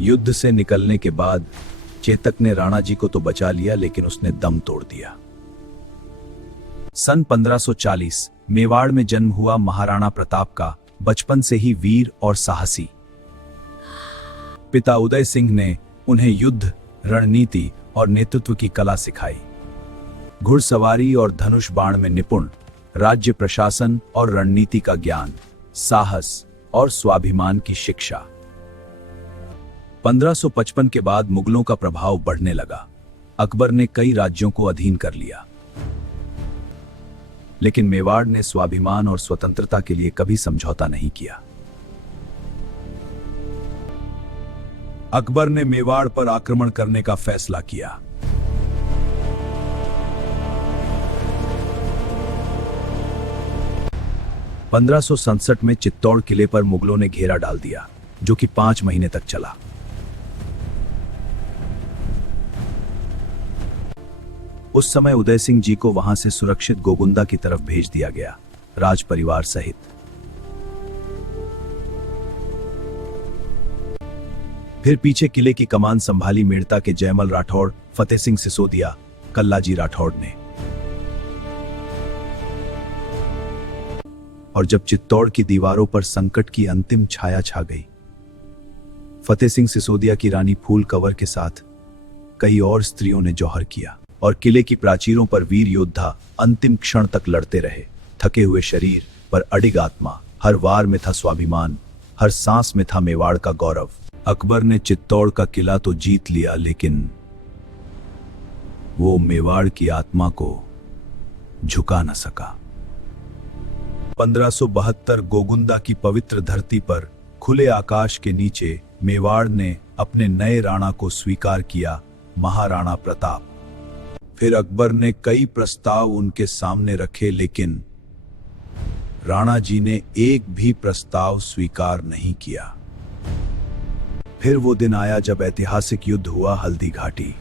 युद्ध से निकलने के बाद चेतक ने राणा जी को तो बचा लिया, लेकिन उसने दम तोड़ दिया। सन 1540 मेवाड़ में जन्म हुआ महाराणा प्रताप का बचपन से ही वीर और साहसी। पिता उदय सिंह ने उन्हें युद्ध, रणनीति और नेतृत्व की कला सिखाई। घुड़सवारी और धनुष बाण में निपुण, राज्य प्रशासन और रणनीति का ज्ञान, साहस और स्वाभिमान की शिक्षा। 1555 के बाद मुगलों का प्रभाव बढ़ने लगा। अकबर ने कई राज्यों को अधीन कर लिया, लेकिन मेवाड़ ने स्वाभिमान और स्वतंत्रता के लिए कभी समझौता नहीं किया। अकबर ने मेवाड़ पर आक्रमण करने का फैसला किया। पंद्रह सौ सड़सठ में चित्तौड़ किले पर मुगलों ने घेरा डाल दिया, जो कि 5 महीने तक चला। उस समय उदय सिंह जी को वहां से सुरक्षित गोगुंदा की तरफ भेज दिया गया, राज परिवार सहित। फिर पीछे किले की कमान संभाली मेड़ता के जयमल राठौड़, फतेह सिंह सिसोदिया, कल्लाजी राठौड़ ने। और जब चित्तौड़ की दीवारों पर संकट की अंतिम छाया छा गई, फतेह सिंह सिसोदिया की रानी फूल कंवर के साथ कई और स्त्रियों ने जौहर किया और किले की प्राचीरों पर वीर योद्धा अंतिम क्षण तक लड़ते रहे। थके हुए शरीर पर अडिग आत्मा, हर वार में था स्वाभिमान, हर सांस में था मेवाड़ का गौरव। अकबर ने चित्तौड़ का किला तो जीत लिया, लेकिन वो मेवाड़ की आत्मा को झुका न सका। 1572 गोगुंदा की पवित्र धरती पर खुले आकाश के नीचे मेवाड़ ने अपने नए राणा को स्वीकार किया, महाराणा प्रताप। फिर अकबर ने कई प्रस्ताव उनके सामने रखे, लेकिन राणा जी ने एक भी प्रस्ताव स्वीकार नहीं किया। फिर वो दिन आया जब ऐतिहासिक युद्ध हुआ, हल्दी घाटी।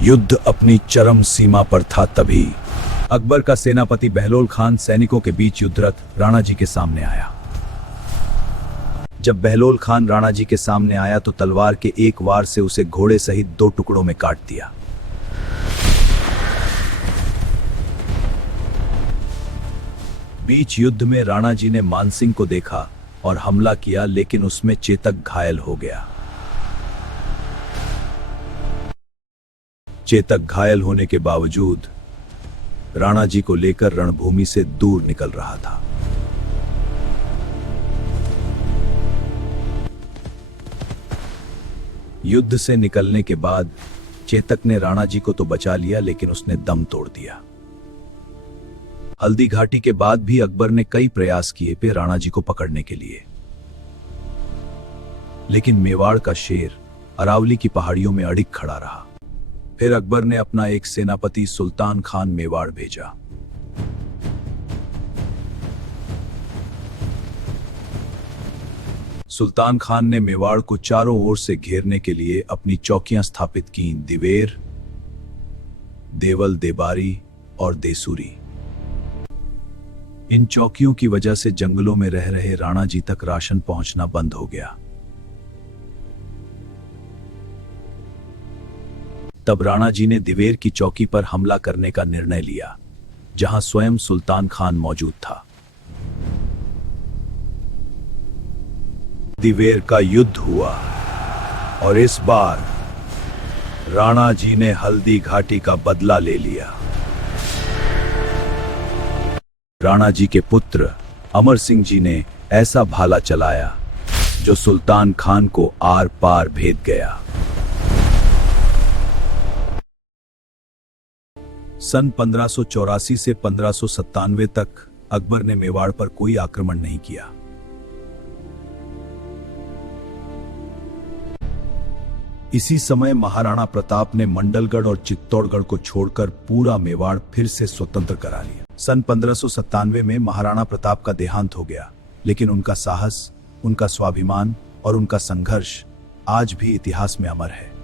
युद्ध अपनी चरम सीमा पर था तभी अकबर का सेनापति बहलोल खान सैनिकों के बीच युद्धरत राणा जी के सामने आया। जब बहलोल खान राणा जी के सामने आया तो तलवार के एक वार से उसे घोड़े सहित 2 टुकड़ों में काट दिया। बीच युद्ध में राणा जी ने मानसिंह को देखा और हमला किया, लेकिन उसमें चेतक घायल हो गया। चेतक घायल होने के बावजूद राणा जी को लेकर रणभूमि से दूर निकल रहा था। युद्ध से निकलने के बाद चेतक ने राणा जी को तो बचा लिया, लेकिन उसने दम तोड़ दिया। हल्दी घाटी के बाद भी अकबर ने कई प्रयास किए पे राणा जी को पकड़ने के लिए, लेकिन मेवाड़ का शेर अरावली की पहाड़ियों में अडिग खड़ा रहा। फिर अकबर ने अपना एक सेनापति सुल्तान खान मेवाड़ भेजा। सुल्तान खान ने मेवाड़ को चारों ओर से घेरने के लिए अपनी चौकियां स्थापित की, दिवेर, देवल, देबारी और देसूरी। इन चौकियों की वजह से जंगलों में रह रहे राणा जी तक राशन पहुंचना बंद हो गया। तब राणा जी ने दिवेर की चौकी पर हमला करने का निर्णय लिया, जहां स्वयं सुल्तान खान मौजूद था। दिवेर का युद्ध हुआ और इस बार राणा जी ने हल्दी घाटी का बदला ले लिया। राणा जी के पुत्र अमर सिंह जी ने ऐसा भाला चलाया जो सुल्तान खान को आर पार भेद गया। सन 1584 से 1597 तक अकबर ने मेवाड़ पर कोई आक्रमण नहीं किया। इसी समय महाराणा प्रताप ने मंडलगढ़ और चित्तौड़गढ़ को छोड़कर पूरा मेवाड़ फिर से स्वतंत्र करा लिया। सन 1597 में महाराणा प्रताप का देहांत हो गया, लेकिन उनका साहस, उनका स्वाभिमान और उनका संघर्ष आज भी इतिहास में अमर है।